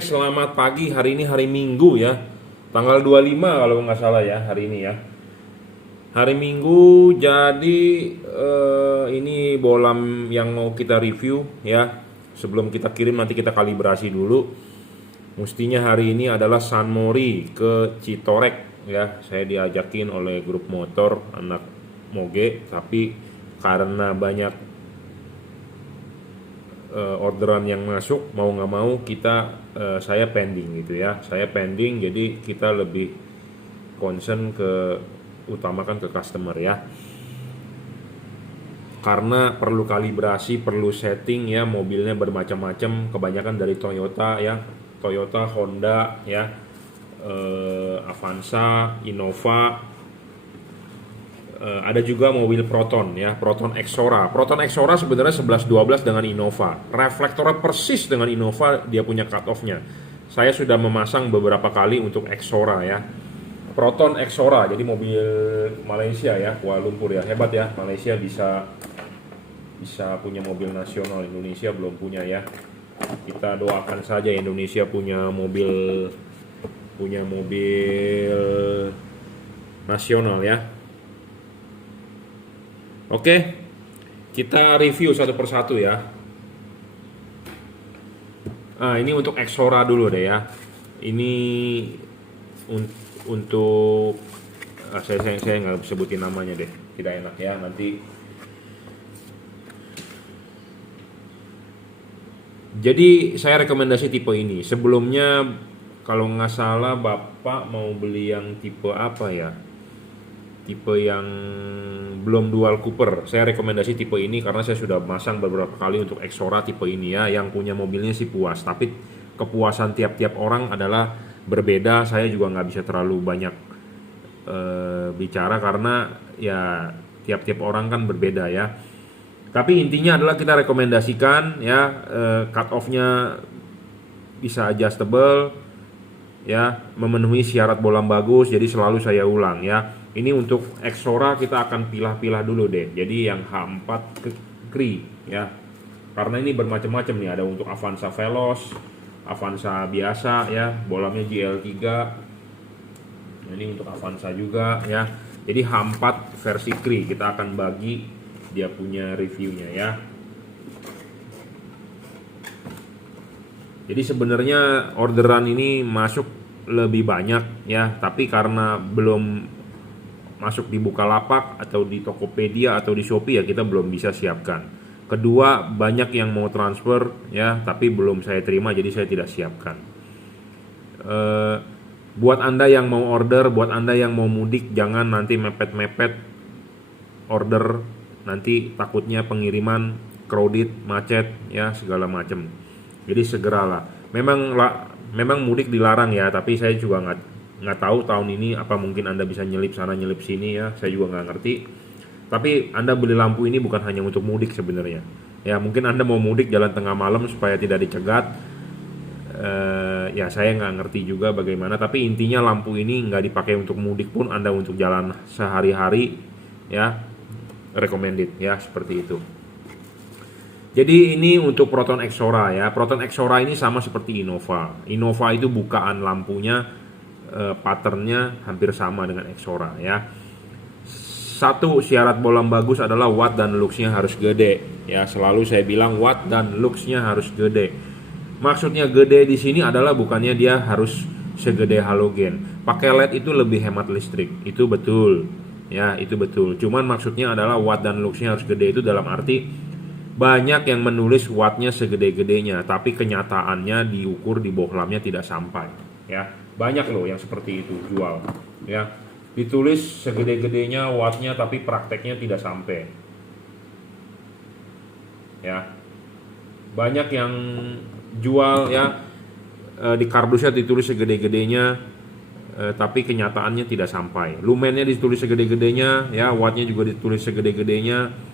Selamat pagi, hari ini hari Minggu ya. Tanggal 25 kalau nggak salah ya hari ini ya. Hari Minggu jadi ini bolam yang mau kita review ya. Sebelum kita kirim nanti kita kalibrasi dulu. Mestinya hari ini adalah San Mori ke Citorek ya. Saya diajakin oleh grup motor anak Moge, tapi karena banyak orderan yang masuk, mau nggak mau saya pending gitu ya, saya pending, jadi kita lebih concern ke utamakan ke customer ya, karena perlu kalibrasi, perlu setting ya. Mobilnya bermacam-macam, kebanyakan dari Toyota ya, Toyota, Honda ya, Avanza, Innova. Ada juga mobil Proton ya, Proton Exora. Proton Exora sebenarnya 11-12 dengan Innova. Reflektornya persis dengan Innova, dia punya cut off-nya. Saya sudah memasang beberapa kali untuk Exora ya. Proton Exora, jadi mobil Malaysia ya, Kuala Lumpur ya. Hebat ya, Malaysia bisa punya mobil nasional, Indonesia belum punya ya. Kita doakan saja Indonesia punya mobil nasional ya. Oke, kita review satu persatu ya. Ini untuk Exora dulu deh ya. Ini untuk saya nggak sebutin namanya deh, tidak enak ya nanti. Jadi saya rekomendasi tipe ini. Sebelumnya kalau nggak salah Bapak mau beli yang tipe apa ya? Tipe yang belum dual Cooper. Saya rekomendasi tipe ini karena saya sudah masang beberapa kali untuk Exora tipe ini ya. Yang punya mobilnya sih puas, tapi kepuasan tiap-tiap orang adalah berbeda. Saya juga nggak bisa terlalu banyak bicara karena ya tiap-tiap orang kan berbeda ya. Tapi intinya adalah kita rekomendasikan ya, cut off-nya bisa adjustable ya, memenuhi syarat bolam bagus. Jadi selalu saya ulang ya. Ini untuk Exora kita akan pilah-pilah dulu deh. Jadi yang H4 ke Kri ya. Karena ini bermacam-macam nih, ada untuk Avanza Veloz, Avanza biasa ya, bolamnya GL3. Ini untuk Avanza juga ya. Jadi H4 versi Kri kita akan bagi dia punya reviewnya ya. Jadi sebenarnya orderan ini masuk lebih banyak ya, tapi karena belum masuk di Bukalapak atau di Tokopedia atau di Shopee ya kita belum bisa siapkan. Kedua, banyak yang mau transfer ya, tapi belum saya terima, jadi saya tidak siapkan. Buat Anda yang mau order, buat Anda yang mau mudik, jangan nanti mepet-mepet order, nanti takutnya pengiriman crowded, macet ya, segala macam. Jadi segeralah. Memang mudik dilarang ya, tapi saya juga nggak tahu tahun ini apa mungkin Anda bisa nyelip sana nyelip sini ya, saya juga nggak ngerti. Tapi Anda beli lampu ini bukan hanya untuk mudik sebenarnya ya. Mungkin Anda mau mudik jalan tengah malam supaya tidak dicegat, ya saya nggak ngerti juga bagaimana. Tapi intinya lampu ini nggak dipakai untuk mudik pun, Anda untuk jalan sehari-hari ya, recommended ya, seperti itu. Jadi ini untuk Proton Exora ya. Proton Exora ini sama seperti Innova. Innova itu bukaan lampunya, patternnya hampir sama dengan Exora ya. Satu syarat bolam bagus adalah watt dan luxnya harus gede ya. Selalu saya bilang watt dan luxnya harus gede. Maksudnya gede di sini adalah bukannya dia harus segede halogen. Pakai LED itu lebih hemat listrik, itu betul ya, itu betul. Cuman maksudnya adalah watt dan luxnya harus gede itu dalam arti banyak yang menulis wattnya segede-gedenya, tapi kenyataannya diukur di bohlamnya tidak sampai ya. Banyak loh yang seperti itu jual ya, ditulis segede-gedenya wattnya tapi prakteknya tidak sampai ya. Banyak yang jual ya, di kardusnya ditulis segede-gedenya, tapi kenyataannya tidak sampai. Lumennya ditulis segede-gedenya ya, wattnya juga ditulis segede-gedenya.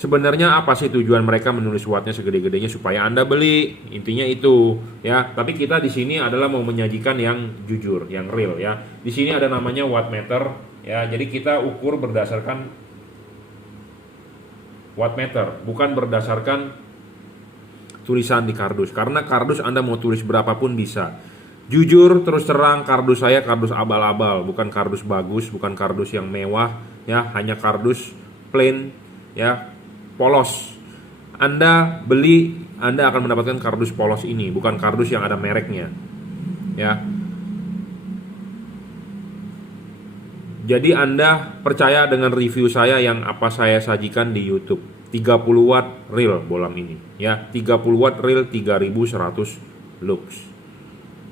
Sebenarnya apa sih tujuan mereka menulis wattnya segede-gedenya? Supaya Anda beli, intinya itu ya. Tapi kita di sini adalah mau menyajikan yang jujur, yang real ya. Di sini ada namanya wattmeter ya. Jadi kita ukur berdasarkan wattmeter, bukan berdasarkan tulisan di kardus. Karena kardus Anda mau tulis berapapun bisa. Jujur terus terang, kardus saya kardus abal-abal, bukan kardus bagus, bukan kardus yang mewah, ya, hanya kardus plain, ya, polos. Anda beli, Anda akan mendapatkan kardus polos ini, bukan kardus yang ada mereknya, ya. Jadi Anda percaya dengan review saya yang apa saya sajikan di YouTube. 30 watt real bohlam ini, ya. 30 watt real 3100 lux.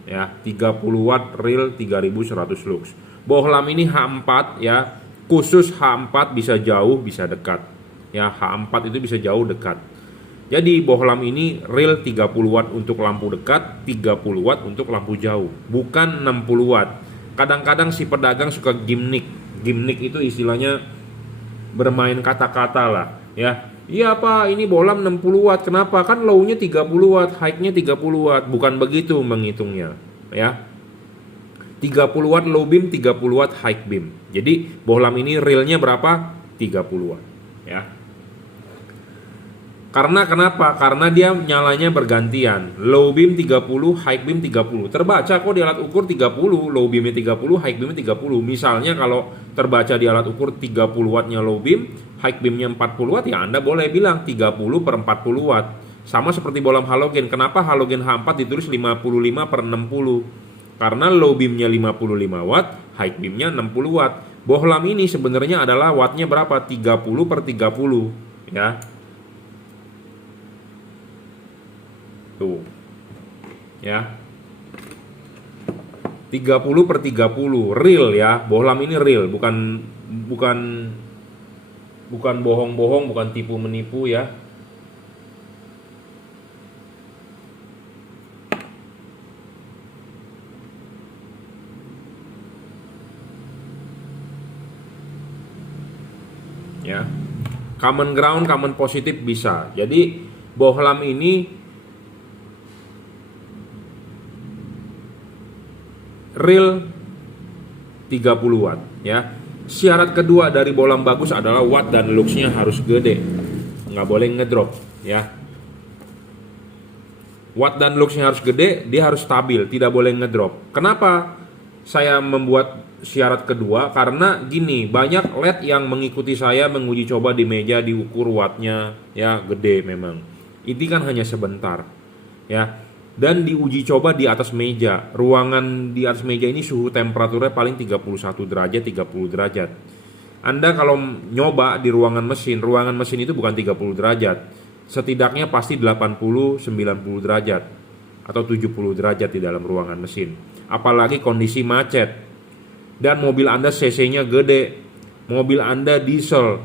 Ya, 30 watt real 3100 lux. Bohlam ini H4, ya. Khusus H4 bisa jauh, bisa dekat. Ya, H4 itu bisa jauh, dekat. Jadi bohlam ini real 30 watt untuk lampu dekat, 30 watt untuk lampu jauh, bukan 60 watt. Kadang-kadang si pedagang suka gimmick. Gimmick itu istilahnya bermain kata-kata lah, ya. Iya Pak, ini bohlam 60 watt. Kenapa? Kan low-nya 30 watt, high-nya 30 watt. Bukan begitu menghitungnya, ya. 30 watt low beam, 30 watt high beam. Jadi bohlam ini realnya berapa? 30 watt, ya. Karena kenapa? Karena dia nyalanya bergantian. Low beam 30, high beam 30. Terbaca kok di alat ukur 30, low beamnya 30, high beamnya 30. Misalnya kalau terbaca di alat ukur 30 wattnya low beam, high beamnya 40 watt, ya Anda boleh bilang 30 per 40 watt. Sama seperti bohlam halogen. Kenapa halogen H4 ditulis 55 per 60? Karena low beamnya 55 watt, high beamnya 60 watt. Bohlam ini sebenarnya adalah wattnya berapa? 30 per 30, ya. Tuh, ya, 30 per 30 real, ya. Bohlam ini real, bukan bohong-bohong, bukan tipu menipu, ya. Ya, common ground, common positif bisa. Jadi bohlam ini real 30 watt, ya. Syarat kedua dari bohlam bagus adalah watt dan luxnya harus gede, nggak boleh ngedrop, ya. Watt dan luxnya harus gede, dia harus stabil, tidak boleh ngedrop. Kenapa saya membuat syarat kedua? Karena gini, banyak LED yang mengikuti saya menguji coba di meja, diukur wattnya, ya, gede memang. Ini kan hanya sebentar, ya. Dan diuji coba di atas meja. Ruangan di atas meja ini suhu temperaturnya paling 31 derajat, 30 derajat. Anda kalau nyoba di ruangan mesin itu bukan 30 derajat. Setidaknya pasti 80, 90 derajat atau 70 derajat di dalam ruangan mesin. Apalagi kondisi macet. Dan mobil Anda cc-nya gede. Mobil Anda diesel.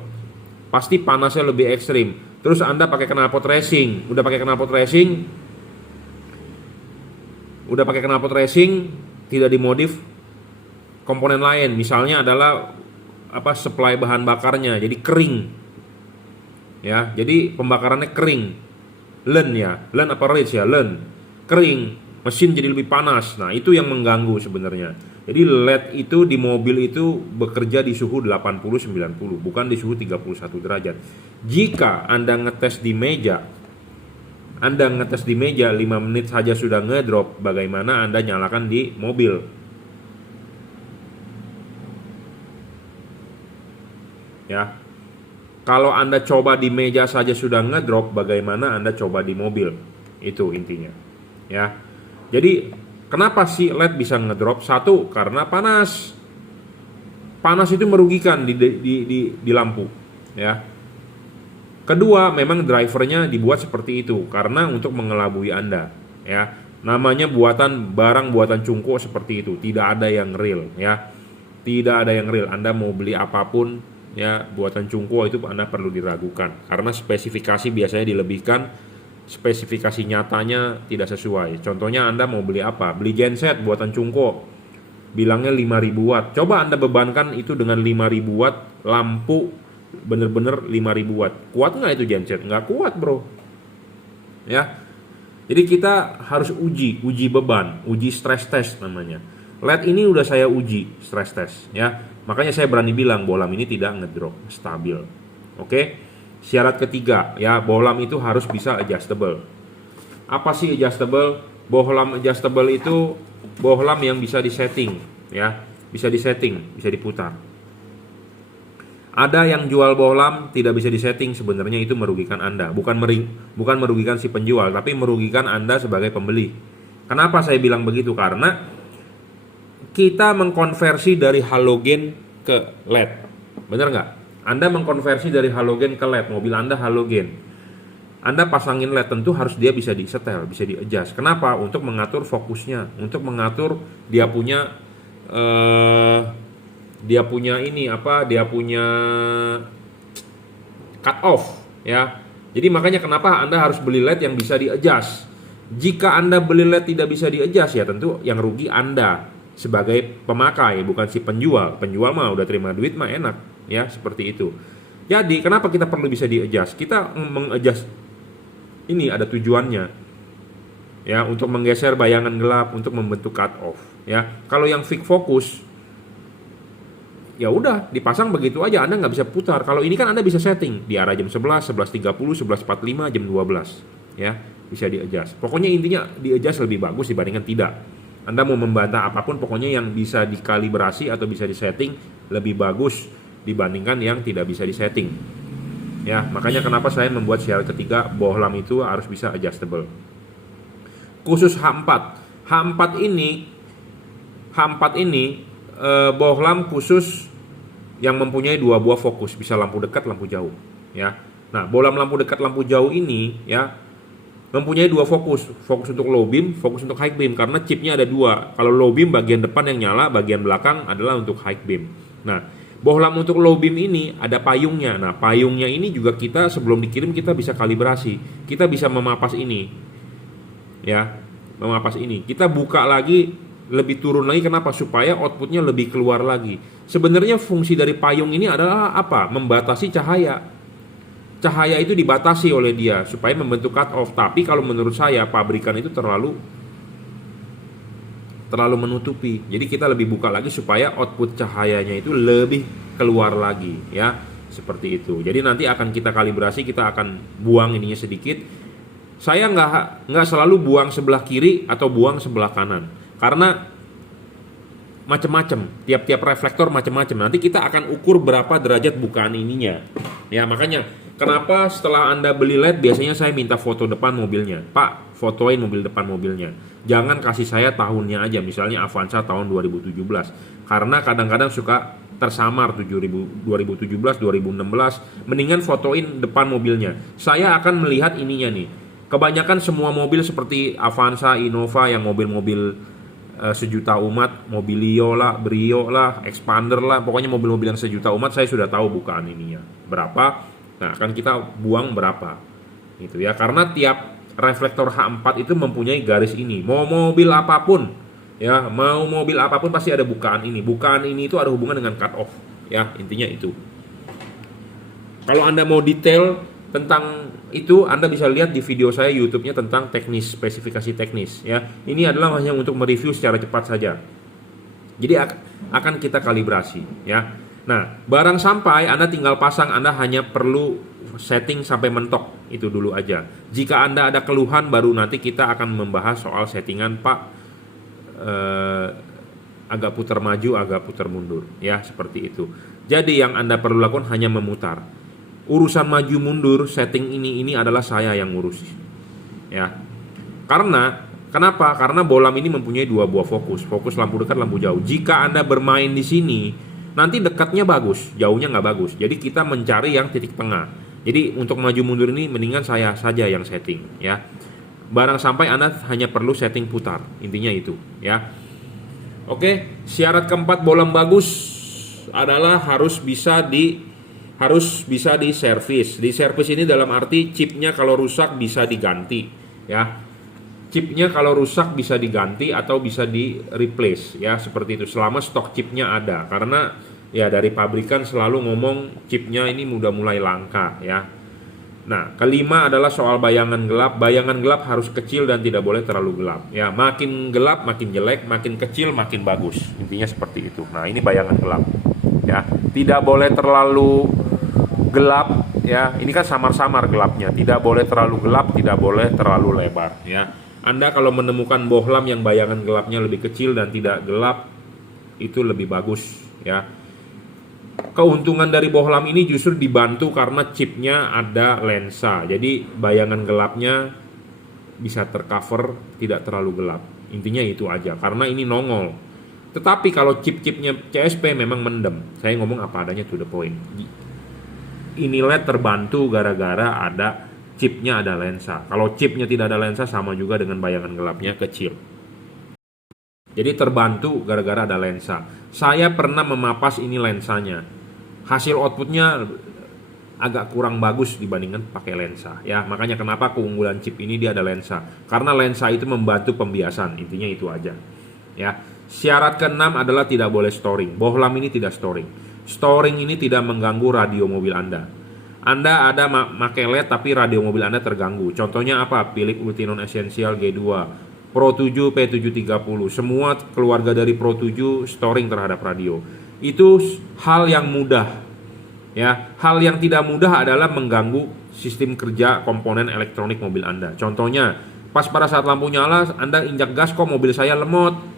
Pasti panasnya lebih ekstrim. Terus Anda pakai knalpot racing. Udah pakai knalpot racing, tidak dimodif komponen lain. Misalnya adalah supply bahan bakarnya jadi kering, ya. Jadi pembakarannya kering, len apa rich ya, kering, mesin jadi lebih panas. Nah, itu yang mengganggu sebenarnya. Jadi LED itu di mobil itu bekerja di suhu 80-90, bukan di suhu 31 derajat. Jika Anda ngetes di meja 5 menit saja sudah ngedrop, bagaimana Anda nyalakan di mobil? Ya. Kalau Anda coba di meja saja sudah ngedrop, bagaimana Anda coba di mobil? Itu intinya. Ya. Jadi, kenapa sih LED bisa ngedrop? Satu, karena panas. Panas itu merugikan di lampu, ya. Kedua, memang drivernya dibuat seperti itu karena untuk mengelabui Anda, ya. Namanya barang buatan Cungko seperti itu, tidak ada yang real, ya. Tidak ada yang real. Anda mau beli apapun, ya, buatan Cungko itu Anda perlu diragukan karena spesifikasi biasanya dilebihkan, spesifikasi nyatanya tidak sesuai. Contohnya Anda mau beli apa? Beli genset buatan Cungko, bilangnya 5000 watt. Coba Anda bebankan itu dengan 5000 watt lampu, bener-bener 5000 watt. Kuat nggak itu genset? Nggak kuat, bro, ya. Jadi kita harus uji beban, uji stress test namanya. LED ini udah saya uji stress test, ya. Makanya saya berani bilang bohlam ini tidak ngedrop, stabil. Oke. Syarat ketiga, ya, bohlam itu harus bisa adjustable. Apa sih adjustable? Bohlam adjustable itu bohlam yang bisa disetting, ya, bisa disetting, bisa diputar. Ada yang jual bohlam tidak bisa disetting, sebenarnya itu merugikan Anda. Bukan merugikan si penjual, tapi merugikan Anda sebagai pembeli. Kenapa saya bilang begitu? Karena kita mengkonversi dari halogen ke LED. Bener nggak? Anda mengkonversi dari halogen ke LED, mobil Anda halogen. Anda pasangin LED, tentu harus dia bisa disetel, bisa di-adjust. Kenapa? Untuk mengatur fokusnya, untuk mengatur dia punya cut off, ya. Jadi makanya kenapa Anda harus beli LED yang bisa di-adjust. Jika Anda beli LED tidak bisa di-adjust, ya tentu yang rugi Anda sebagai pemakai, bukan si penjual. Penjual mah udah terima duit mah enak, ya, seperti itu. Jadi kenapa kita perlu bisa di-adjust? Kita meng-adjust ini ada tujuannya, ya, untuk menggeser bayangan gelap, untuk membentuk cut off, ya. Kalau yang fix fokus, ya udah dipasang begitu aja, Anda nggak bisa putar. Kalau ini kan Anda bisa setting di arah jam 11, 11.30, 11.45, jam 12, ya, bisa di-adjust. Pokoknya intinya di-adjust lebih bagus dibandingkan tidak. Anda mau membantah apapun, pokoknya yang bisa dikalibrasi atau bisa disetting lebih bagus dibandingkan yang tidak bisa disetting. Ya, makanya kenapa saya membuat syarat ketiga, bohlam itu harus bisa adjustable. Khusus H4. H4 ini bohlam khusus yang mempunyai dua buah fokus, bisa lampu dekat, lampu jauh, ya. Nah, bohlam lampu dekat, lampu jauh ini, ya, mempunyai dua fokus untuk low beam, fokus untuk high beam, karena chipnya ada dua. Kalau low beam bagian depan yang nyala, bagian belakang adalah untuk high beam. Nah, bohlam untuk low beam ini ada payungnya. Nah, payungnya ini juga kita sebelum dikirim kita bisa kalibrasi. Kita bisa memapas ini, ya, memapas ini. Kita buka lagi, lebih turun lagi. Kenapa? Supaya outputnya lebih keluar lagi. Sebenarnya fungsi dari payung ini adalah apa? Membatasi cahaya. Cahaya itu dibatasi oleh dia supaya membentuk cut off. Tapi kalau menurut saya pabrikan itu terlalu menutupi. Jadi kita lebih buka lagi supaya output cahayanya itu lebih keluar lagi, ya, seperti itu. Jadi nanti akan kita kalibrasi, kita akan buang ininya sedikit. Saya nggak selalu buang sebelah kiri atau buang sebelah kanan, karena macam-macam, tiap-tiap reflektor macam-macam. Nanti kita akan ukur berapa derajat bukaan ininya, ya. Makanya kenapa setelah Anda beli LED biasanya saya minta foto depan mobilnya. Pak, fotoin mobil depan mobilnya. Jangan kasih saya tahunnya aja, misalnya Avanza tahun 2017. Karena kadang-kadang suka tersamar 2017, 2016. Mendingan fotoin depan mobilnya. Saya akan melihat ininya nih. Kebanyakan semua mobil seperti Avanza, Innova yang mobil-mobil sejuta umat, Mobilio lah, Brio lah, Expander lah, pokoknya mobil-mobil yang sejuta umat saya sudah tahu bukaan ininya berapa. Nah, akan kita buang berapa, gitu ya. Karena tiap reflektor H4 itu mempunyai garis ini. Mau mobil apapun, ya, mau mobil apapun pasti ada bukaan ini. Bukaan ini itu ada hubungan dengan cut off, ya, intinya itu. Kalau Anda mau detail tentang itu, Anda bisa lihat di video saya YouTube-nya tentang teknis, spesifikasi teknis, ya. Ini adalah hanya untuk mereview secara cepat saja. Jadi akan kita kalibrasi, ya. Nah, barang sampai Anda tinggal pasang, Anda hanya perlu setting sampai mentok, itu dulu aja. Jika Anda ada keluhan, baru nanti kita akan membahas soal settingan, Pak, agak putar maju, agak putar mundur, ya, seperti itu. Jadi yang Anda perlu lakukan hanya memutar. Urusan maju mundur, setting ini adalah saya yang ngurus, ya. Kenapa? Karena bohlam ini mempunyai dua buah fokus lampu dekat, lampu jauh. Jika Anda bermain di sini, nanti dekatnya bagus, jauhnya nggak bagus. Jadi kita mencari yang titik tengah. Jadi untuk maju mundur ini mendingan saya saja yang setting, ya. Barang sampai Anda hanya perlu setting putar, intinya itu, ya. Oke, syarat keempat bohlam bagus adalah harus bisa diservis. Diservis ini dalam arti chipnya kalau rusak bisa diganti, ya. Chipnya kalau rusak bisa diganti atau bisa di replace, ya, seperti itu. Selama stok chipnya ada, karena ya dari pabrikan selalu ngomong chipnya ini udah mulai langka, ya. Nah, kelima adalah soal bayangan gelap. Bayangan gelap harus kecil dan tidak boleh terlalu gelap, ya. Makin gelap makin jelek, makin kecil makin bagus. Intinya seperti itu. Nah, ini bayangan gelap, ya. Tidak boleh terlalu gelap ya, ini kan samar-samar gelapnya, tidak boleh terlalu gelap, tidak boleh terlalu lebar ya. Anda kalau menemukan bohlam yang bayangan gelapnya lebih kecil dan tidak gelap, itu lebih bagus ya. Keuntungan dari bohlam ini justru dibantu karena chipnya ada lensa, jadi bayangan gelapnya bisa tercover, tidak terlalu gelap. Intinya itu aja, karena ini nongol. Tetapi kalau chip-chipnya CSP memang mendem. Saya ngomong apa adanya, to the point. Ini LED terbantu gara-gara ada chipnya, ada lensa. Kalau chipnya tidak ada lensa, sama juga dengan bayangan gelapnya kecil. Jadi terbantu gara-gara ada lensa. Saya pernah memapas ini lensanya. Hasil outputnya agak kurang bagus dibandingkan pakai lensa ya. Makanya kenapa keunggulan chip ini dia ada lensa. Karena lensa itu membantu pembiasan. Intinya itu aja ya. Syarat keenam adalah tidak boleh storing. Bohlam ini tidak storing. Storing ini tidak mengganggu radio mobil Anda. Anda ada pakai LED tapi radio mobil Anda terganggu. Contohnya apa? Philips Ultinon Essential G2, Pro 7, P730. Semua keluarga dari Pro 7 storing terhadap radio. Itu hal yang mudah. Ya, hal yang tidak mudah adalah mengganggu sistem kerja komponen elektronik mobil Anda. Contohnya, pas pada saat lampu nyala Anda injak gas kok mobil saya lemot.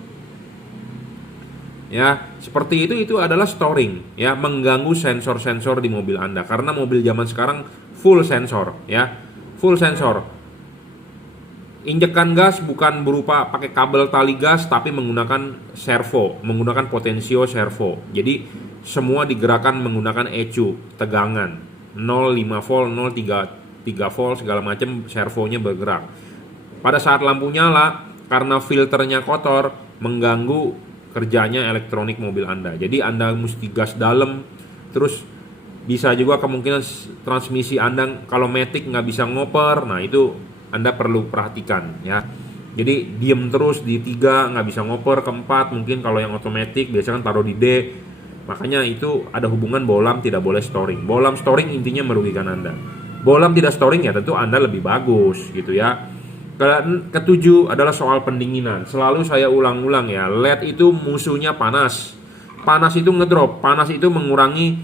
Ya, seperti itu adalah storing ya, mengganggu sensor-sensor di mobil Anda karena mobil zaman sekarang full sensor ya. Full sensor. Injekan gas bukan berupa pakai kabel tali gas tapi menggunakan servo, menggunakan potensio servo. Jadi semua digerakkan menggunakan ECU, tegangan 0,5 volt, 0,3 volt segala macam, servonya bergerak. Pada saat lampu nyala karena filternya kotor mengganggu kerjanya elektronik mobil Anda. Jadi Anda mesti gas dalam, terus bisa juga kemungkinan transmisi Anda kalau matic nggak bisa ngoper. Nah itu Anda perlu perhatikan ya. Jadi diem terus di 3 nggak bisa ngoper, ke 4 mungkin kalau yang otomatis biasanya kan taruh di D. Makanya itu ada hubungan bohlam tidak boleh storing. Bohlam storing intinya merugikan Anda. Bohlam tidak storing ya tentu Anda lebih bagus gitu ya. Ketujuh adalah soal pendinginan. Selalu saya ulang-ulang ya, LED itu musuhnya panas. Panas itu ngedrop, panas itu mengurangi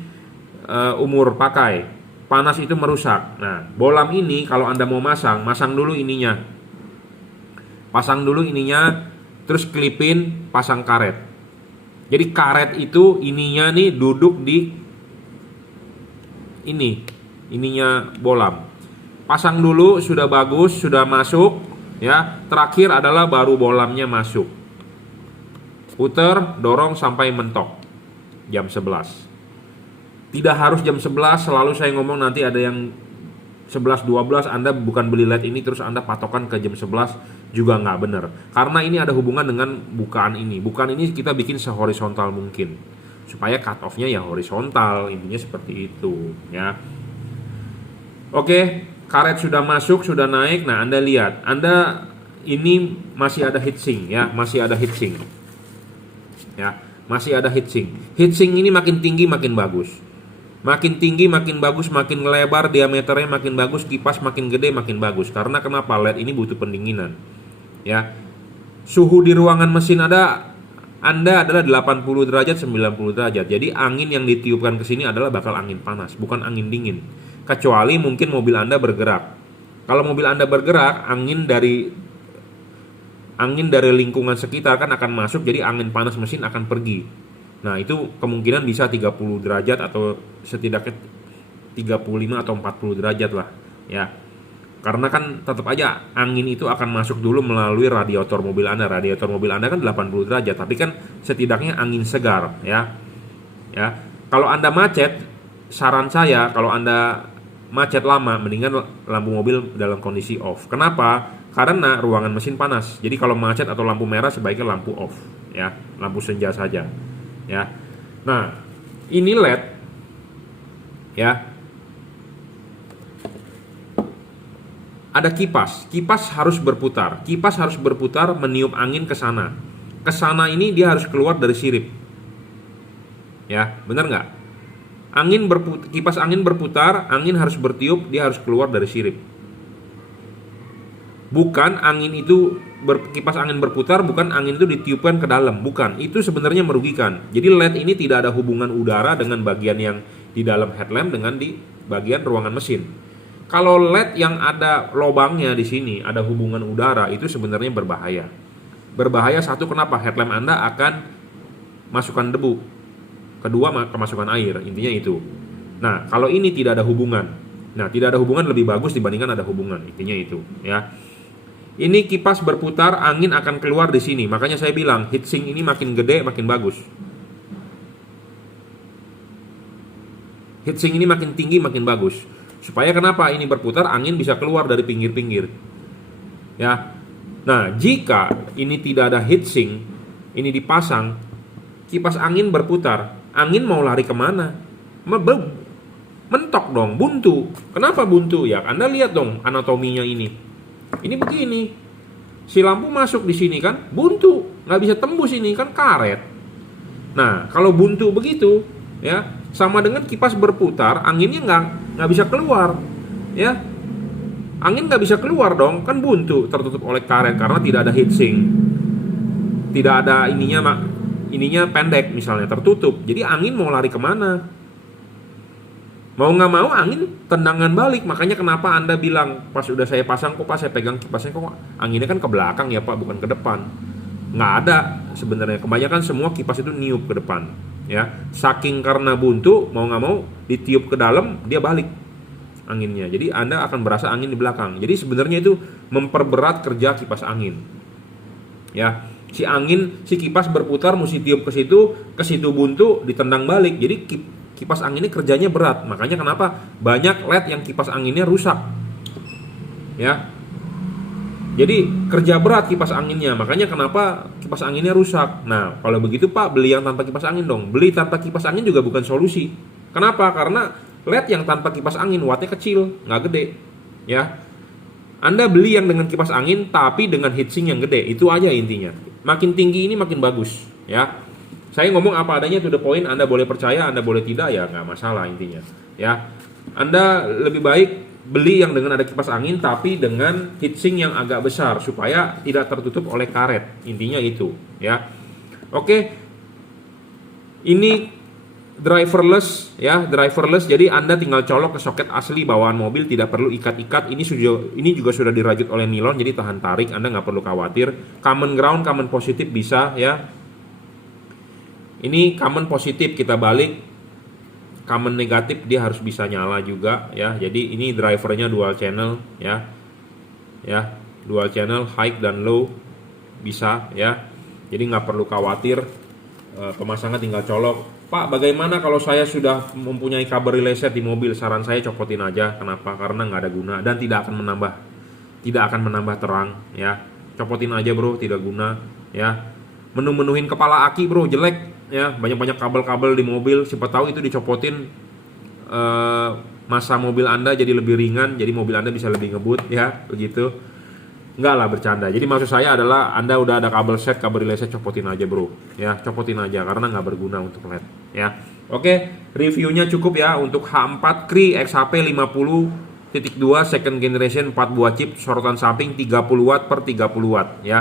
umur pakai. Panas itu merusak. Nah, bohlam ini kalau Anda mau masang dulu ininya. Pasang dulu ininya, terus klipin, pasang karet. Jadi karet itu ininya nih duduk di ininya bohlam. Pasang dulu, sudah bagus, sudah masuk ya. Terakhir adalah baru bohlamnya masuk. Puter, dorong sampai mentok jam 11. Tidak harus jam 11, selalu saya ngomong nanti ada yang 11-12 Anda bukan beli LED ini terus Anda patokan ke jam 11 juga nggak benar. Karena ini ada hubungan dengan bukaan ini. Bukaan ini kita bikin sehorizontal mungkin supaya cut off-nya ya horizontal, intinya seperti itu ya. Oke. Karet sudah masuk, sudah naik. Nah, Anda lihat, Anda ini masih ada heatsink ya, masih ada heatsink. Ya, masih ada heatsink. Heatsink ini makin tinggi makin bagus. Makin tinggi makin bagus, makin lebar diameternya makin bagus, kipas makin gede makin bagus. Karena kenapa? LED ini butuh pendinginan. Ya. Suhu di ruangan mesin Anda adalah 80 derajat, 90 derajat. Jadi angin yang ditiupkan ke sini adalah bakal angin panas, bukan angin dingin. Kecuali mungkin mobil Anda bergerak. Kalau mobil Anda bergerak, angin dari lingkungan sekitar kan akan masuk, jadi angin panas mesin akan pergi. Nah, itu kemungkinan bisa 30 derajat atau setidaknya 35 atau 40 derajat lah, ya. Karena kan tetap aja angin itu akan masuk dulu melalui radiator mobil Anda. Radiator mobil Anda kan 80 derajat, tapi kan setidaknya angin segar, ya. Ya. Kalau Anda macet, saran saya kalau Anda macet lama, mendingan lampu mobil dalam kondisi off. Kenapa? Karena ruangan mesin panas. Jadi kalau macet atau lampu merah sebaiknya lampu off, ya, lampu senja saja, ya. Nah, ini LED, ya. Ada kipas. Kipas harus berputar. Kipas harus berputar meniup angin ke sana. Ke sana ini dia harus keluar dari sirip. Ya, benar nggak? Kipas angin berputar, angin harus bertiup, dia harus keluar dari sirip. Bukan angin itu kipas angin berputar, bukan angin itu ditiupkan ke dalam, bukan. Itu sebenarnya merugikan. Jadi LED ini tidak ada hubungan udara dengan bagian yang di dalam headlamp dengan di bagian ruangan mesin. Kalau LED yang ada lubangnya di sini, ada hubungan udara, itu sebenarnya berbahaya. Berbahaya satu, kenapa? Headlamp Anda akan masukkan debu. Kedua, kemasukan air, intinya itu. Nah, kalau ini tidak ada hubungan. Nah, tidak ada hubungan lebih bagus dibandingkan ada hubungan, intinya itu, ya. Ini kipas berputar, angin akan keluar di sini. Makanya saya bilang, heatsink ini makin gede makin bagus. Heatsink ini makin tinggi makin bagus. Supaya kenapa? Ini berputar, angin bisa keluar dari pinggir-pinggir. Ya. Nah, jika ini tidak ada heatsink, ini dipasang, kipas angin berputar, angin mau lari kemana? Mentok dong, buntu. Kenapa buntu? Ya, Anda lihat dong anatominya ini. Ini begini. Si lampu masuk di sini kan, buntu, nggak bisa tembus ini kan karet. Nah, kalau buntu begitu, ya, sama dengan kipas berputar, anginnya nggak bisa keluar, ya. Angin nggak bisa keluar dong, kan buntu, tertutup oleh karet karena tidak ada heatsink, tidak ada ininya pendek misalnya, tertutup. Jadi angin mau lari kemana? Mau nggak mau angin tendangan balik. Makanya kenapa Anda bilang pas udah saya pasang, kok pas saya pegang kipasnya kok anginnya kan ke belakang ya Pak, bukan ke depan. Nggak ada sebenarnya. Kebanyakan semua kipas itu niup ke depan, ya. Saking karena buntu, mau nggak mau ditiup ke dalam, dia balik anginnya. Jadi Anda akan berasa angin di belakang. Jadi sebenarnya itu memperberat kerja kipas angin. Ya, si kipas berputar mesti tiup ke situ buntu, ditendang balik. Jadi kipas anginnya kerjanya berat. Makanya kenapa banyak LED yang kipas anginnya rusak. Ya. Jadi kerja berat kipas anginnya. Makanya kenapa kipas anginnya rusak. Nah, kalau begitu Pak, beli yang tanpa kipas angin dong. Beli tanpa kipas angin juga bukan solusi. Kenapa? Karena LED yang tanpa kipas angin wattnya kecil, nggak gede. Ya. Anda beli yang dengan kipas angin tapi dengan heatsink yang gede. Itu aja intinya. Makin tinggi ini makin bagus, ya. Saya ngomong apa adanya, to the point. Anda boleh percaya, Anda boleh tidak, ya nggak masalah intinya, ya. Anda lebih baik beli yang dengan ada kipas angin tapi dengan heatsink yang agak besar supaya tidak tertutup oleh karet. Intinya itu, ya. Oke. Ini driverless, ya, driverless. Jadi Anda tinggal colok ke soket asli bawaan mobil, tidak perlu ikat-ikat. Ini juga sudah dirajut oleh nilon, jadi tahan tarik. Anda nggak perlu khawatir. Common ground, common positif bisa, ya. Ini common positif, kita balik. Common negatif dia harus bisa nyala juga, ya. Jadi ini drivernya dual channel, ya. Ya, dual channel high dan low bisa, ya. Jadi nggak perlu khawatir. Pemasangan tinggal colok. Pak, bagaimana kalau saya sudah mempunyai kabel relay set di mobil? Saran saya copotin aja. Kenapa? Karena nggak ada guna dan tidak akan menambah terang, ya. Copotin aja bro, tidak guna, ya. Menuhin kepala aki bro, jelek, ya. Banyak-banyak kabel-kabel di mobil, siapa tahu itu dicopotin, masa mobil Anda jadi lebih ringan, jadi mobil Anda bisa lebih ngebut, ya, begitu. Enggak lah, bercanda. Jadi maksud saya adalah Anda udah ada kabel relay set, copotin aja bro, ya, copotin aja karena nggak berguna untuk LED, ya. Oke, reviewnya cukup ya untuk H4 Cree XHP 50.2 second generation 4 buah chip, sorotan samping 30 watt per 30 watt, ya.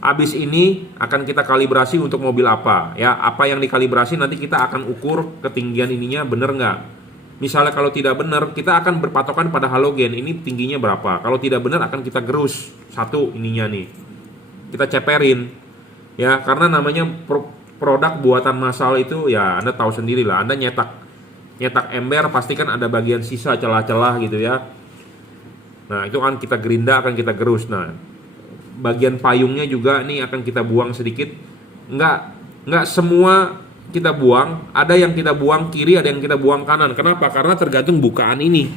Abis ini akan kita kalibrasi untuk mobil apa, ya. Apa yang dikalibrasi nanti kita akan ukur ketinggian ininya bener nggak. Misalnya kalau tidak benar, kita akan berpatokan pada halogen. Ini tingginya berapa? Kalau tidak benar akan kita gerus satu ininya nih. Kita ceperin. Ya, karena namanya produk buatan massal itu ya Anda tahu sendiri lah. Anda nyetak ember pasti kan ada bagian sisa celah-celah gitu ya. Nah, itu kan kita gerinda, akan kita gerus. Nah, bagian payungnya juga nih akan kita buang sedikit. Enggak semua kita buang, ada yang kita buang kiri, ada yang kita buang kanan. Kenapa? Karena tergantung bukaan ini.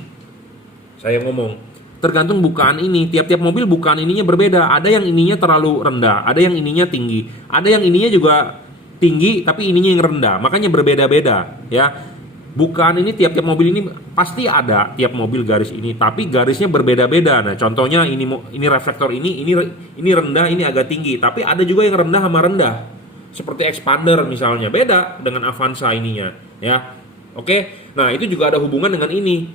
Saya ngomong, tergantung bukaan ini. Tiap-tiap mobil bukaan ininya berbeda. Ada yang ininya terlalu rendah, ada yang ininya tinggi, ada yang ininya juga tinggi tapi ininya yang rendah. Makanya berbeda-beda, ya. Bukaan ini tiap-tiap mobil ini pasti ada tiap mobil garis ini, tapi garisnya berbeda-beda. Nah, contohnya ini reflektor ini rendah, ini agak tinggi, tapi ada juga yang rendah sama rendah. Seperti expander misalnya, beda dengan Avanza ininya, ya. Oke. Nah, itu juga ada hubungan dengan ini.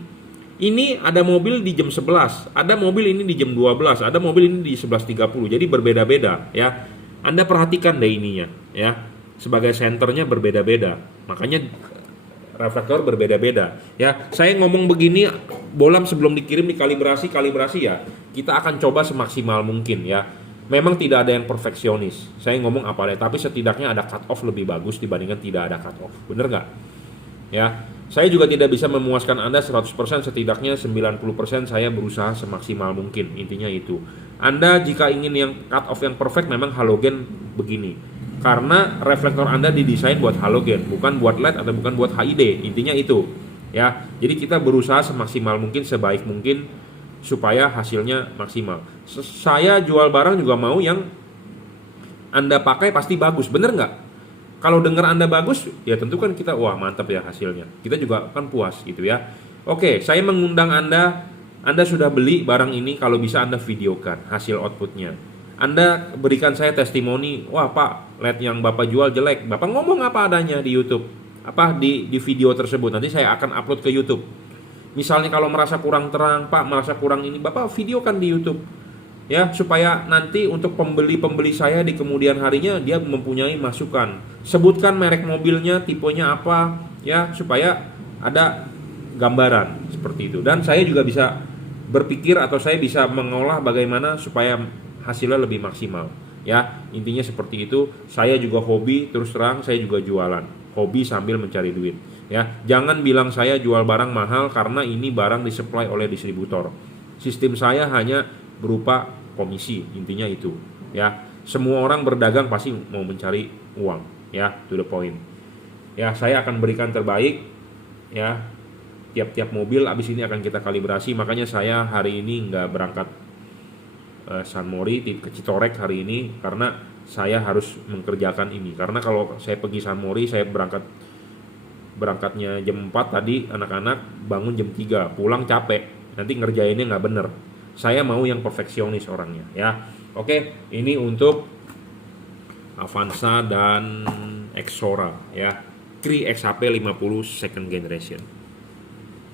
Ini ada mobil di jam 11, ada mobil ini di jam 12, ada mobil ini di 11.30. Jadi berbeda-beda, ya. Anda perhatikan deh ininya, ya. Sebagai senternya berbeda-beda. Makanya reflektor berbeda-beda ya. Saya ngomong begini, bolam sebelum dikirim dikalibrasi ya, kita akan coba semaksimal mungkin ya. Memang tidak ada yang perfeksionis, saya ngomong apa adanya, tapi setidaknya ada cut off lebih bagus dibandingkan tidak ada cut off, bener nggak? Ya, saya juga tidak bisa memuaskan Anda 100%, setidaknya 90% saya berusaha semaksimal mungkin, intinya itu. Anda jika ingin yang cut off yang perfect memang halogen begini, karena reflektor Anda didesain buat halogen, bukan buat LED atau bukan buat HID, intinya itu ya. Jadi kita berusaha semaksimal mungkin, sebaik mungkin supaya hasilnya maksimal. Saya jual barang juga mau yang Anda pakai pasti bagus, bener nggak? Kalau dengar Anda bagus, ya tentu kan kita wah mantap ya hasilnya. Kita juga kan puas gitu ya. Oke, saya mengundang Anda sudah beli barang ini, kalau bisa Anda videokan hasil outputnya. Anda berikan saya testimoni, wah Pak, LED yang Bapak jual jelek. Bapak ngomong apa adanya di YouTube, di video tersebut. Nanti saya akan upload ke YouTube. Misalnya kalau merasa kurang terang, Pak, merasa kurang ini, Bapak videokan di YouTube. Ya, supaya nanti untuk pembeli-pembeli saya di kemudian harinya dia mempunyai masukan. Sebutkan merek mobilnya, tipenya apa, ya, supaya ada gambaran seperti itu. Dan saya juga bisa berpikir atau saya bisa mengolah bagaimana supaya hasilnya lebih maksimal. Ya, intinya seperti itu. Saya juga hobi, terus terang saya juga jualan. Hobi sambil mencari duit. Ya, jangan bilang saya jual barang mahal karena ini barang disuplai oleh distributor. Sistem saya hanya berupa komisi, intinya itu. Ya, semua orang berdagang pasti mau mencari uang, ya, to the point. Ya, saya akan berikan terbaik, ya. Tiap-tiap mobil abis ini akan kita kalibrasi, makanya saya hari ini nggak berangkat San Mori ke Citorek hari ini karena saya harus mengerjakan ini. Karena kalau saya pergi San Mori, saya berangkatnya jam 4 tadi, anak-anak bangun jam 3, pulang capek, nanti ngerjainnya nggak bener. Saya mau yang perfeksionis orangnya ya. Oke, ini untuk Avanza dan Exora ya, Cri XHP 50 second generation.